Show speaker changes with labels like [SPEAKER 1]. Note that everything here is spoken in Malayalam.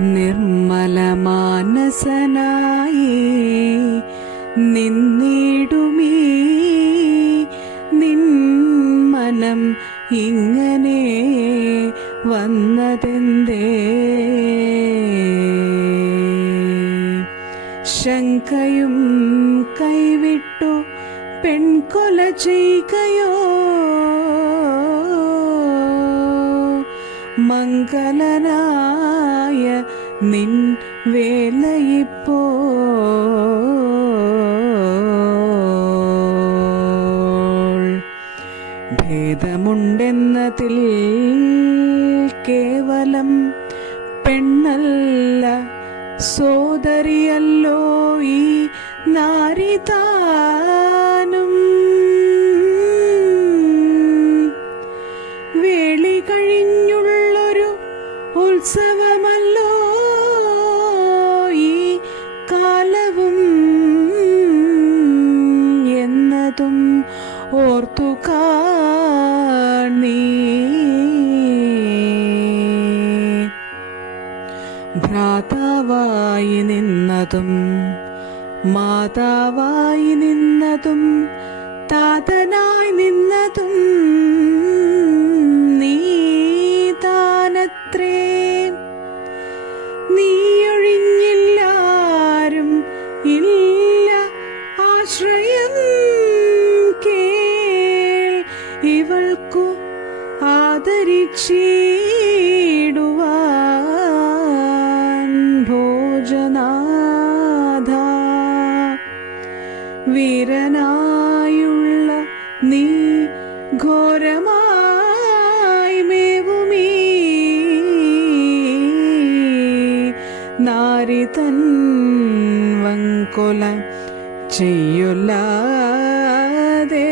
[SPEAKER 1] നിർമ്മലമാനസനായി നിന്നിടുമീ. നിൻ മനം ഇങ്ങനെ വന്നതെന്തേ? ശങ്കയും കൈവിട്ടു പെൺകൊല ചെയ്യുകയോ? മംഗലനായ നിൻ വേലയിപ്പോ ഭേദമുണ്ടെന്നതിൽ കേവലം പെണ്ണല്ല സോദരിയല്ലോ ഈ നാരിതാനും ഉത്സവമല്ലോ ഈ കാലവും എന്നതും ഓർത്തു ഭ്രാതാവായി നിന്നതും മാതാവായി നിന്നതും താതനായി നിന്നതും നീതാനത്രേ നീയൊഴിഞ്ഞില്ലാരും ആദരിച്ചിടുവാൻ വീരനായുള്ള നീ ഘോരമായി മേവുമീ. നാരിതൻ വങ്കൊല ചെയ്യൊല്ലാതെ